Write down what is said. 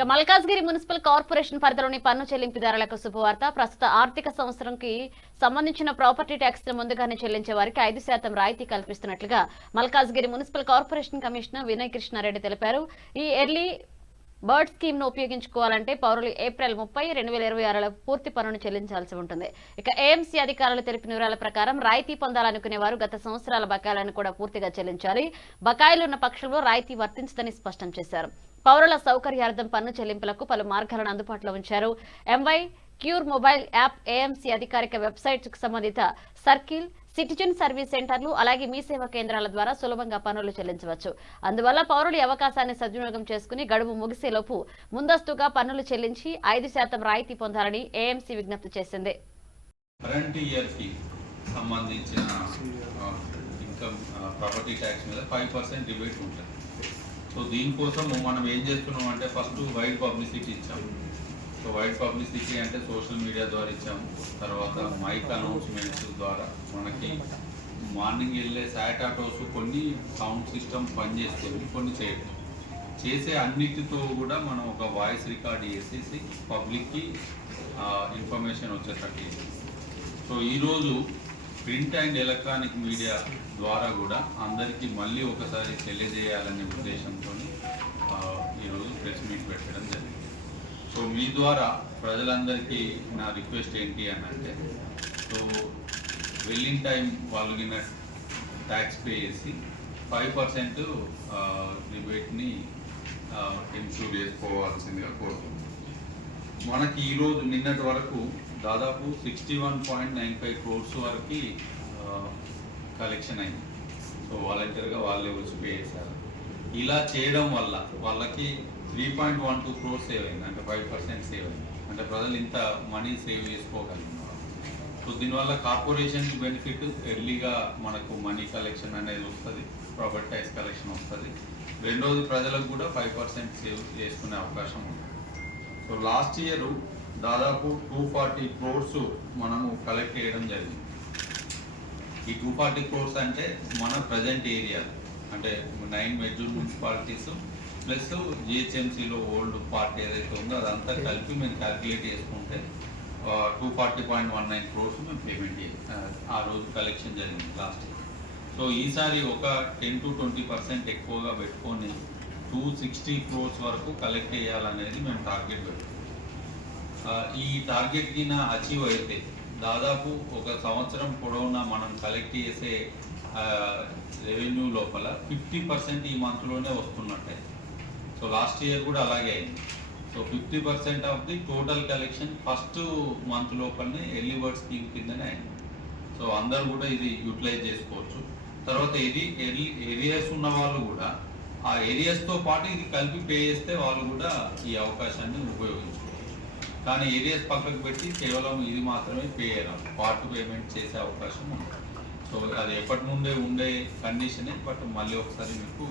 ఇక Malkajgiri municipal corporation పరిధిలోని పన్ను చెల్లింపుదారులకు శుభవార్త. ప్రస్తుత ఆర్థిక సంవత్సరంకి సంబంధించిన ప్రాపర్టీ ట్యాక్స్ ముందుగానే చెల్లించే వారికి 5% రాయితీ కల్పిస్తున్నట్లుగా Malkajgiri municipal corporation commissioner Vinay Krishna Reddy తెలిపారు. ఈ ఎర్లీ బర్డ్ స్కీమ్ ను ఉపయోగించుకోవాలంటే పౌరులు ఏప్రిల్ 30, 2026 పూర్తి పన్నును చెల్లించాల్సి ఉంటుంది. ఇక ఏఎంసీ అధికారులు తెలిపిన వివరాల ప్రకారం రాయితీ పొందాలనుకునే వారు గత సంవత్సరాల బకాయిలను కూడా పూర్తిగా చెల్లించాలి. బకాయిలు ఉన్న పక్షంలో రాయితీ వర్తించదని స్పష్టం చేశారు. పౌరుల సౌకర్యార్థం పన్ను చెల్లింపులకు పలు మార్గాలను అందుబాటులో ఉంచారు. MY cure mobile app, AMC అధికారిక వెబ్సైట్ కు సంబంధిత సర్కిల్, సిటిజన్ సర్వీస్ సెంటర్లు, అలాగే మీ సేవా కేంద్రాల ద్వారా సులభంగా పన్నులు చెల్లించవచ్చు. అందువల్ల పౌరులు ఈ అవకాశాన్ని సద్వినియోగం చేసుకుని గడువు ముగిసేలోపు ముందస్తుగా పన్నులు చెల్లించి 5% రాయితీ పొందాలని ఏఎంసీ విజ్ఞప్తి చేసింది. కరెంట్ ఇయర్ కి సంబంధించిన ఇన్కమ్ ప్రాపర్టీ ట్యాక్స్ మీద 5% రిబేట్ ఉంటుంది. సో దీనికోసం మనం ఏం చేస్తున్నాం అంటే ఫస్ట్ వైడ్ పబ్లిసిటీ ఇచ్చాము. సో వైడ్ పబ్లిసిటీ అంటే సోషల్ మీడియా ద్వారా ఇచ్చాము. తర్వాత మైక్ అనౌన్స్మెంట్స్ ద్వారా మనకి మార్నింగ్ వెళ్ళే శాట్ ఆటోస్ కొన్ని సౌండ్ సిస్టమ్ పనిచేస్తుంది, కొన్ని చేయడం చేసే అన్నిటితో కూడా మనం ఒక వాయిస్ రికార్డ్ చేసేసి పబ్లిక్కి ఇన్ఫర్మేషన్ వచ్చేటట్టు. సో ఈరోజు ప్రింట్ అండ్ ఎలక్ట్రానిక్ మీడియా ద్వారా కూడా అందరికీ మళ్ళీ ఒకసారి తెలియజేయాలనే ఉద్దేశంతో ఈరోజు ప్రెస్ మీట్ పెట్టడం జరిగింది. సో మీ ద్వారా ప్రజలందరికీ నా రిక్వెస్ట్ ఏంటి అని అంటే, సో వెల్లింగ్ టైం వాళ్ళు కింద ట్యాక్స్ పే చేసి 5% రిబేట్ని ఇన్సూర్ చేసుకోవాల్సిందిగా కోరుతున్నాం. మనకి ఈరోజు నిన్నటి వరకు దాదాపు 61.95 crores వరకు కలెక్షన్ అయింది. సో వాలంటీర్గా వాళ్ళే వచ్చి పే చేశారు. ఇలా చేయడం వల్ల వాళ్ళకి 3.12 crores సేవ్ అయింది, అంటే 5% సేవ్ అయింది. అంటే ప్రజలు ఇంత మనీ సేవ్ చేసుకోగలుగుతున్నారు. సో దీనివల్ల కార్పొరేషన్కి బెనిఫిట్, ఎర్లీగా మనకు మనీ కలెక్షన్ అనేది వస్తుంది, ప్రాపర్టీ ట్యాక్స్ కలెక్షన్ వస్తుంది. రెండోది ప్రజలకు కూడా 5% సేవ్ చేసుకునే అవకాశం ఉంది. సో లాస్ట్ ఇయర్ దాదాపు 240 crores మనము కలెక్ట్ చేయడం జరిగింది. ఈ 240 crores అంటే మన ప్రజెంట్ ఏరియా, అంటే 9 మెజూర్ మున్సిపాలిటీస్ ప్లస్ జిహెచ్ఎంసీలో ఓల్డ్ పార్ట్ ఏదైతే ఉందో అదంతా కలిపి మేము క్యాల్కులేట్ చేసుకుంటే 240.19 crores మేము పేమెంట్ ఆ రోజు కలెక్షన్ జరిగింది లాస్ట్ ఇయర్. సో ఈసారి ఒక 10 to 20% ఎక్కువగా పెట్టుకొని 260 crores వరకు కలెక్ట్ చేయాలనేది మేము టార్గెట్ పెట్టుకున్నాం. ఈ టార్గెట్ కింద అచీవ్ అయితే దాదాపు ఒక సంవత్సరం పొడవునా మనం కలెక్ట్ చేసే రెవెన్యూ లోపల 50% ఈ మంత్లోనే వస్తున్నట్టే. సో లాస్ట్ ఇయర్ కూడా అలాగే అయింది. So 50% of the total collection first month లోపలనే ఎర్లీ బర్డ్ స్కీమ్ కిందనే అయింది. సో అందరు కూడా ఇది యూటిలైజ్ చేసుకోవచ్చు. తర్వాత ఇది ఏరియాస్ ఉన్న వాళ్ళు కూడా ఆ ఏరియాస్తో పాటు ఇది కలిపి పే చేస్తే వాళ్ళు కూడా ఈ అవకాశాన్ని ఉపయోగించుకోవచ్చు. కానీ ఏరియాస్ పక్కకు పెట్టి కేవలం ఇది మాత్రమే పే చేయాలి, పార్ట్ పేమెంట్ చేసే అవకాశం ఉంది. సో అది ఎప్పటి ముందే ఉండే కండిషనే, బట్ మళ్ళీ ఒకసారి మీకు